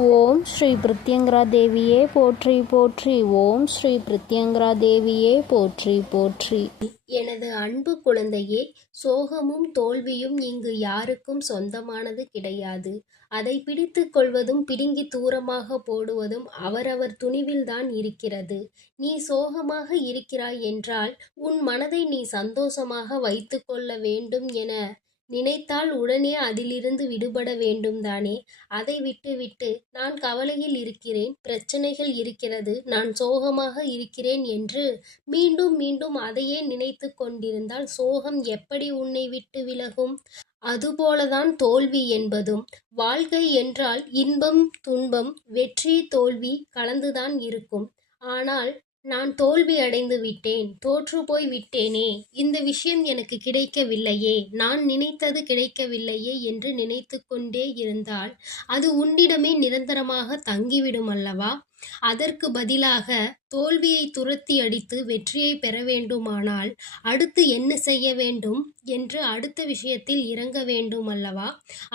ஓம் ஸ்ரீ பிருத்யங்கரா தேவியே போற்றி போற்றி. ஓம் ஸ்ரீ பிருத்யங்கரா தேவியே போற்றி போற்றி. எனது அன்பு குழந்தையே, சோகமும் தோல்வியும் இங்கு யாருக்கும் சொந்தமானது கிடையாது. அதை பிடித்து கொள்வதும் பிடுங்கி தூரமாக போடுவதும் அவரவர் துணிவில்தான் இருக்கிறது. நீ சோகமாக இருக்கிறாய் என்றால் உன் மனதை நீ சந்தோஷமாக வைத்து கொள்ள வேண்டும் என நினைத்தால் உடனே அதிலிருந்து விடுபட வேண்டும் தானே. அதை விட்டுவிட்டு நான் கவலையில் இருக்கிறேன், பிரச்சனைகள் இருக்கிறது, நான் சோகமாக இருக்கிறேன் என்று மீண்டும் மீண்டும் அதையே நினைத்து கொண்டிருந்தால் சோகம் எப்படி உன்னை விட்டு விலகும்? அதுபோலதான் தோல்வி என்பதும். வாழ்க்கை என்றால் இன்பம் துன்பம் வெற்றி தோல்வி கலந்துதான் இருக்கும். ஆனால் நான் தோல்வி அடைந்து விட்டேன், தோற்று போய் விட்டேனே, இந்த விஷயம் எனக்கு கிடைக்கவில்லையே, நான் நினைத்தது கிடைக்கவில்லையே என்று நினைத்து கொண்டே இருந்தால் அது உன்னிடமே நிரந்தரமாக தங்கிவிடும் அல்லவா? அதற்கு பதிலாக தோல்வியை துரத்தி அடித்து வெற்றியை பெற வேண்டுமானால் அடுத்து என்ன செய்ய வேண்டும் என்று அடுத்த விஷயத்தில் இறங்க வேண்டும் அல்லவா?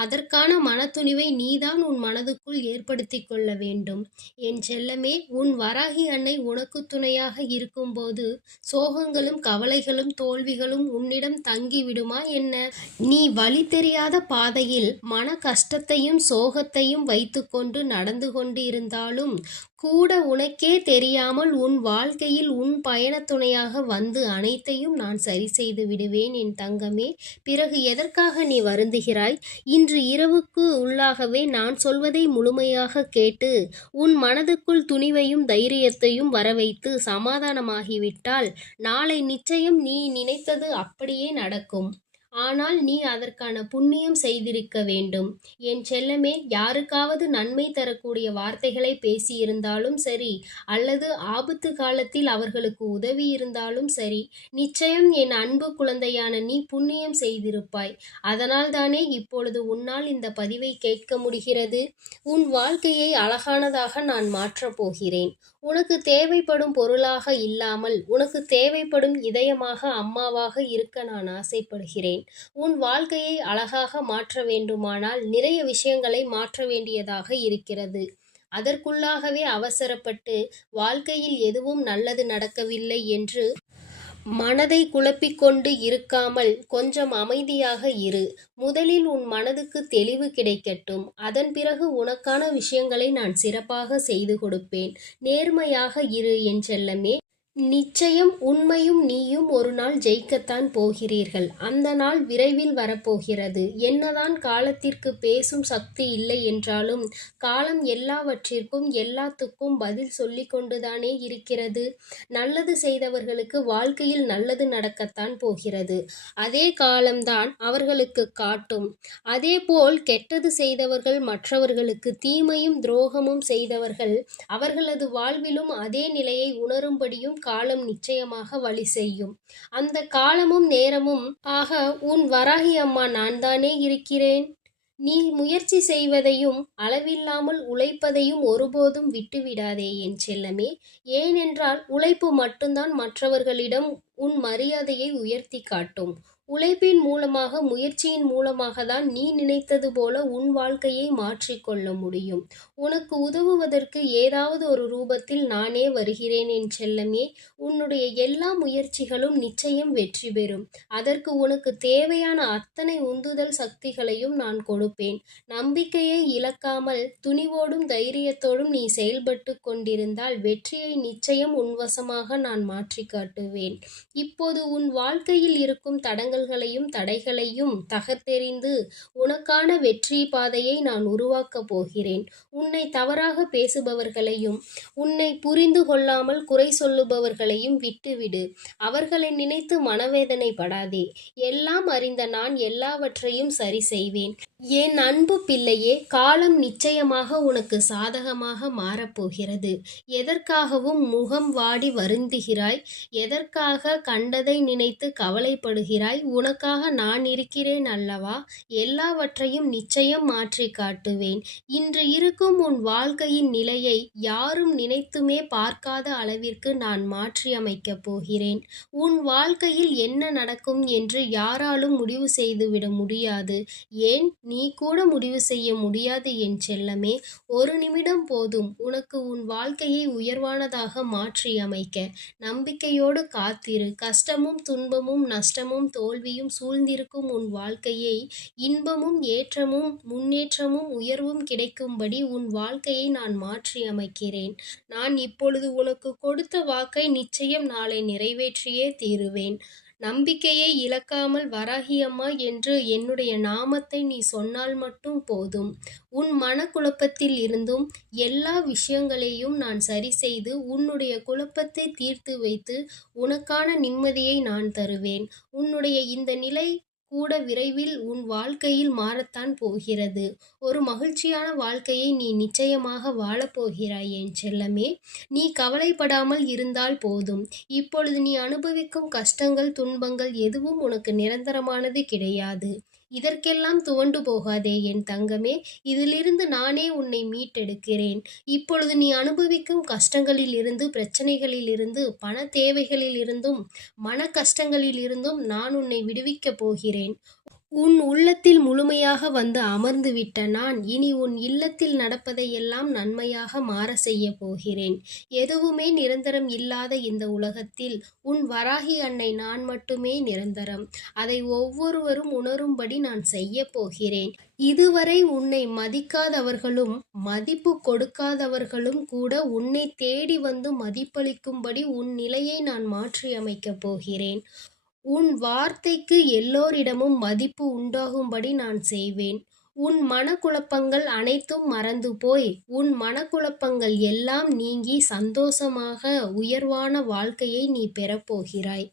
அதற்கான மனத்துணிவை நீதான் உன் மனதுக்குள் ஏற்படுத்தி கொள்ள வேண்டும். என் செல்லமே, உன் வராகி அன்னை உனக்கு துணையாக இருக்கும்போது சோகங்களும் கவலைகளும் தோல்விகளும் உன்னிடம் தங்கி விடுமா என்ன? நீ வழி தெரியாத பாதையில் மன கஷ்டத்தையும் சோகத்தையும் வைத்துக்கொண்டு நடந்து கொண்டு இருந்தாலும் கூட உனக்கே தெரியாமல் உன் வாழ்க்கையில் உன் பயணத் துணையாக வந்து அனைத்தையும் நான் சரி செய்து விடுவேன் என் தங்கமே. பிறகு எதற்காக நீ வருந்துகிறாய்? இன்று இரவுக்கு உள்ளாகவே நான் சொல்வதை முழுமையாக கேட்டு உன் மனதுக்குள் துணிவையும் தைரியத்தையும் வரவைத்து சமாதானமாகிவிட்டால் நாளை நிச்சயம் நீ நினைத்தது அப்படியே நடக்கும். ஆனால் நீ அதற்கான புண்ணியம் செய்திருக்க வேண்டும். என் செல்லமே, யாருக்காவது நன்மை தரக்கூடிய வார்த்தைகளை பேசியிருந்தாலும் சரி, அல்லது ஆபத்து காலத்தில் அவர்களுக்கு உதவி இருந்தாலும் சரி, நிச்சயம் என் அன்பு குழந்தையான நீ புண்ணியம் செய்திருப்பாய். அதனால்தானே இப்பொழுது உன்னால் இந்த பதிவை கேட்க முடிகிறது. உன் வாழ்க்கையை அழகானதாக நான் மாற்றப் போகிறேன். உனக்கு தேவைப்படும் பொருளாக இல்லாமல் உனக்கு தேவைப்படும் இதயமாக அம்மாவாக இருக்க நான் ஆசைப்படுகிறேன். உன் வாழ்க்கையை அழகாக மாற்ற வேண்டுமானால் நிறைய விஷயங்களை மாற்ற வேண்டியதாக இருக்கிறது. அதற்குள்ளாகவே அவசரப்பட்டு வாழ்க்கையில் எதுவும் நல்லது நடக்கவில்லை என்று மனதை குழப்பிக்கொண்டு இருக்காமல் கொஞ்சம் அமைதியாக இரு. முதலில் உன் மனதுக்கு தெளிவு கிடைக்கட்டும். அதன் பிறகு உனக்கான விஷயங்களை நான் சிறப்பாக செய்து கொடுப்பேன். நேர்மையாக இரு என் செல்லமே. நிச்சயம் உண்மையும் நீயும் ஒரு நாள் ஜெயிக்கத்தான் போகிறீர்கள். அந்த நாள் விரைவில் வரப்போகிறது. என்னதான் காலத்திற்கு பேசும் சக்தி இல்லை என்றாலும் காலம் எல்லாவற்றிற்கும் எல்லாத்துக்கும் பதில் சொல்லி கொண்டுதானே இருக்கிறது. நல்லது செய்தவர்களுக்கு வாழ்க்கையில் நல்லது நடக்கத்தான் போகிறது. அதே காலம்தான் அவர்களுக்கு காட்டும். அதேபோல் கெட்டது செய்தவர்கள், மற்றவர்களுக்கு தீமையும் துரோகமும் செய்தவர்கள் அவர்களது வாழ்விலும் அதே நிலையை உணரும்படியும் காலம் நிச்சயமாக வழி செய்யும். அந்த காலமும் நேரமும் ஆக உன் வராகி அம்மா நான் தானே இருக்கிறேன். நீ முயற்சி செய்வதையும் அளவில்லாமல் உழைப்பதையும் ஒருபோதும் விட்டுவிடாதே என் செல்லமே. ஏனென்றால் உழைப்பு மட்டும்தான் மற்றவர்களிடம் உன் மரியாதையை உயர்த்தி காட்டும். உழைப்பின் மூலமாக, முயற்சியின் மூலமாக தான் நீ நினைத்தது போல உன் வாழ்க்கையை மாற்றிக்கொள்ள முடியும். உனக்கு உதவுவதற்கு ஏதாவது ஒரு ரூபத்தில் நானே வருகிறேன் என் செல்லமே. உன்னுடைய எல்லா முயற்சிகளும் நிச்சயம் வெற்றி பெறும். அதற்கு உனக்கு தேவையான அத்தனை உந்துதல் சக்திகளையும் நான் கொடுப்பேன். நம்பிக்கையை இழக்காமல் துணிவோடும் தைரியத்தோடும் நீ செயல்பட்டு கொண்டிருந்தால் வெற்றியை நிச்சயம் உன்வசமாக நான் மாற்றி காட்டுவேன். இப்போது உன் வாழ்க்கையில் இருக்கும் தடைகளையும் தகர்த்தெறிந்து உனக்கான வெற்றி பாதையை நான் உருவாக்கப் போகிறேன். உன்னை தவறாக பேசுபவர்களையும் உன்னை புரிந்து கொள்ளாமல் குறை சொல்லுபவர்களையும் விட்டுவிடு. அவர்களை நினைத்து மனவேதனை படாதே. எல்லாம் அறிந்த நான் எல்லாவற்றையும் சரி செய்வேன். என் அன்பு பிள்ளையே, காலம் நிச்சயமாக உனக்கு சாதகமாக மாறப்போகிறது. எதற்காகவும் முகம் வாடி வருந்துகிறாய்? எதற்காக கண்டதை நினைத்து கவலைப்படுகிறாய்? உனக்காக நான் இருக்கிறேன் அல்லவா? எல்லாவற்றையும் நிச்சயம் மாற்றி காட்டுவேன். இன்று இருக்கும் உன் வாழ்க்கையின் நிலையை யாரும் நினைத்துமே பார்க்காத அளவிற்கு நான் மாற்றி அமைக்கப் போகிறேன். உன் வாழ்க்கையில் என்ன நடக்கும் என்று யாராலும் முடிவு செய்துவிட முடியாது. ஏன், நீ கூட முடிவு செய்ய முடியாது என் செல்லமே. ஒரு நிமிடம் போதும் உனக்கு உன் வாழ்க்கையை உயர்வானதாக மாற்றி அமைக்க. நம்பிக்கையோடு காத்திரு. கஷ்டமும் துன்பமும் நஷ்டமும் தோல்வியும் சூழ்ந்திருக்கும் உன் வாழ்க்கையை இன்பமும் ஏற்றமும் முன்னேற்றமும் உயர்வும் கிடைக்கும்படி உன் வாழ்க்கையை நான் மாற்றி அமைக்கிறேன். நான் இப்பொழுது உனக்கு கொடுத்த வாக்கை நிச்சயம் நாளை நிறைவேற்றியே தீருவேன். நம்பிக்கையை இழக்காமல் வராகி அம்மா என்று என்னுடைய நாமத்தை நீ சொன்னால் மட்டும் போதும். உன் மனக்குழப்பத்தில் இருந்தும் எல்லா விஷயங்களையும் நான் சரி செய்து உன்னுடைய குழப்பத்தை தீர்த்து வைத்து உனக்கான நிம்மதியை நான் தருவேன். உன்னுடைய இந்த நிலை கூட விரைவில் உன் வாழ்க்கையில் மாறத்தான் போகிறது. ஒரு மகிழ்ச்சியான வாழ்க்கையை நீ நிச்சயமாக வாழப்போகிறாய் என் செல்லமே. நீ கவலைப்படாமல் இருந்தால் போதும். இப்பொழுது நீ அனுபவிக்கும் கஷ்டங்கள் துன்பங்கள் எதுவும் உனக்கு நிரந்தரமானது கிடையாது. இதற்கெல்லாம் துவண்டு போகாதே என் தங்கமே. இதிலிருந்து நானே உன்னை மீட்டெடுக்கிறேன். இப்பொழுது நீ அனுபவிக்கும் கஷ்டங்களில் இருந்து பிரச்சனைகளில் இருந்து பண தேவைகளில் இருந்தும் மன கஷ்டங்களில் இருந்தும் நான் உன்னை விடுவிக்கப் போகிறேன். உன் உள்ளத்தில் முழுமையாக வந்து அமர்ந்து விட்ட நான் இனி உன் இல்லத்தில் நடப்பதையெல்லாம் நன்மையாக மாற செய்ய போகிறேன். எதுவுமே நிரந்தரம் இல்லாத இந்த உலகத்தில் உன் வராகி அன்னை நான் மட்டுமே நிரந்தரம். அதை ஒவ்வொருவரும் உணரும்படி நான் செய்ய போகிறேன். இதுவரை உன்னை மதிக்காதவர்களும் மதிப்பு கொடுக்காதவர்களும் கூட உன்னை தேடி வந்து மதிப்பளிக்கும்படி உன் நிலையை நான் மாற்றி அமைக்கப் போகிறேன். உன் வார்த்தைக்கு எல்லோரிடமும் மதிப்பு உண்டாகும்படி நான் செய்வேன். உன் மனக்குழப்பங்கள் அனைத்தும் மறந்து போய் உன் மனக்குழப்பங்கள் எல்லாம் நீங்கி சந்தோஷமாக உயர்வான வாழ்க்கையை நீ பெறப்போகிறாய்.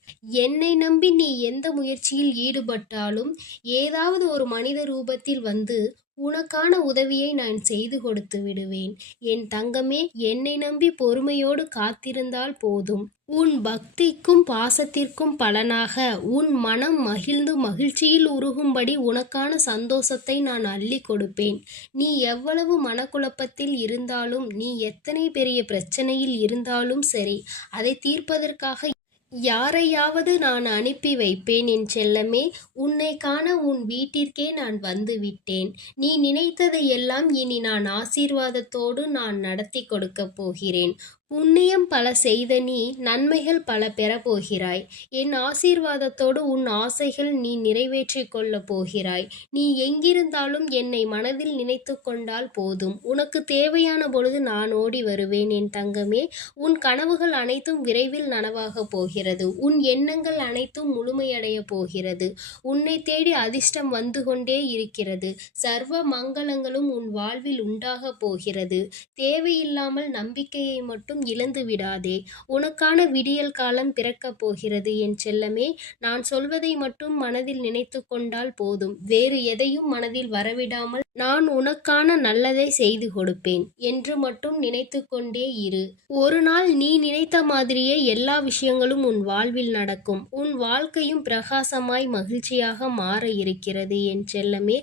என்னை நம்பி நீ எந்த முயற்சியில் ஈடுபட்டாலும் ஏதாவது ஒரு மனித ரூபத்தில் வந்து உனக்கான உதவியை நான் செய்து கொடுத்து விடுவேன். என் தங்கமே, என்னை நம்பி பொறுமையோடு காத்திருந்தால் போதும். உன் பக்திக்கும் பாசத்திற்கும் பலனாக உன் மனம் மகிழ்ந்து மகிழ்ச்சியில் உருகும்படி உனக்கான சந்தோஷத்தை நான் அள்ளி கொடுப்பேன். நீ எவ்வளவு மனக்குழப்பத்தில் இருந்தாலும் நீ எத்தனை பெரிய பிரச்சனையில் இருந்தாலும் சரி, அதை தீர்ப்பதற்காக யாரையாவது நான் அனுப்பி வைப்பேன் என் செல்லமே. உன்னை காண உன் வீட்டிற்கே நான் வந்து விட்டேன். நீ நினைத்ததை எல்லாம் இனி நான் ஆசீர்வாதத்தோடு நான் நடத்தி கொடுக்கப் போகிறேன். புண்ணியம் பல செய்த நீ நன்மைகள் பல பெறப்போகிறாய். என் ஆசீர்வாதத்தோடு உன் ஆசைகள் நீ நிறைவேற்றிக் கொள்ளப் போகிறாய். நீ எங்கிருந்தாலும் என்னை மனதில் நினைத்து கொண்டால் போதும். உனக்கு தேவையான பொழுது நான் ஓடி வருவேன் என் தங்கமே. உன் கனவுகள் அனைத்தும் விரைவில் நனவாகப் போகிறது. உன் எண்ணங்கள் அனைத்தும் முழுமையடைய போகிறது. உன்னை தேடி அதிர்ஷ்டம் வந்து கொண்டே இருக்கிறது. சர்வ மங்களங்களும் உன் வாழ்வில் உண்டாகப் போகிறது. தேவையில்லாமல் நம்பிக்கையை மட்டும் இழந்து விடாதே. உனக்கான விடியல் காலம் பிறக்கப் போகிறது என் செல்லமே. நான் சொல்வதை மட்டும் மனதில் நினைத்து கொண்டால் போதும். வேறு எதையும் மனதில் வரவிடாமல் நான் உனக்கான நல்லதை செய்து கொடுப்பேன் என்று மட்டும் நினைத்து கொண்டே இரு. ஒரு நாள் நீ நினைத்த மாதிரியே எல்லா விஷயங்களும் உன் வாழ்வில் நடக்கும். உன் வாழ்க்கையும் பிரகாசமாய் மகிழ்ச்சியாக மாற இருக்கிறது என் செல்லமே.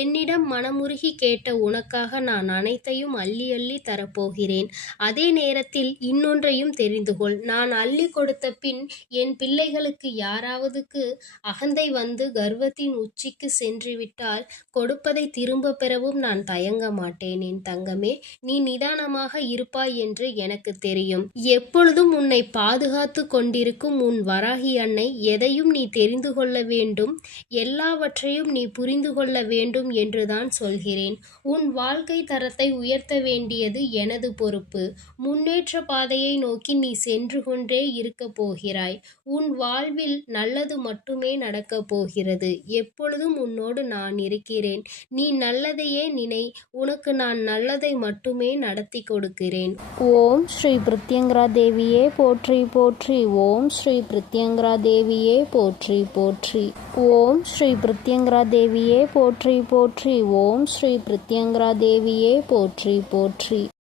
என்னிடம் மனமுருகி கேட்ட உனக்காக நான் அனைத்தையும் அள்ளி அள்ளி தரப்போகிறேன். அதே நேரத்தில் இன்னொன்றையும் தெரிந்து கொள். நான் அள்ளி கொடுத்த பின் என் பிள்ளைகளுக்கு யாராவதுக்கு அகந்தை வந்து கர்வத்தின் உச்சிக்கு சென்று விட்டால் கொடுப்பதை திரும்ப பெறவும் நான் தயங்க மாட்டேன் என் தங்கமே. நீ நிதானமாக இருப்பாய் என்று எனக்கு தெரியும். எப்பொழுதும் உன்னை பாதுகாத்து கொண்டிருக்கும் உன் வராகி அன்னை எதையும் நீ தெரிந்து கொள்ள வேண்டும், எல்லாவற்றையும் நீ புரிந்து கொள்ள வேண்டும் என்றுதான் சொல்கிறேன். உன் வாழ்க்கை தரத்தை உயர்த்த வேண்டியது எனது பொறுப்பு. முன்னேற்ற பாதையை நோக்கி நீ சென்று கொண்டே இருக்க போகிறாய். உன் வாழ்வில் நல்லது மட்டுமே நடக்கப் போகிறது. எப்பொழுதும் உன்னோடு நான் இருக்கிறேன். நீ நல்லதையே நினை. உனக்கு நான் நல்லதை மட்டுமே நடத்தி கொடுக்கிறேன். ஓம் ஸ்ரீ பிருத்யங்கரா தேவியே போற்றி போற்றி. ஓம் ஸ்ரீ பிருத்யங்கரா தேவியே போற்றி போற்றி. ஓம் ஸ்ரீ பிருத்யங்கரா தேவியே போற்றி போற்றி. ஓம் ஸ்ரீ பிருத்யங்கரா தேவியே போற்றி போற்றி.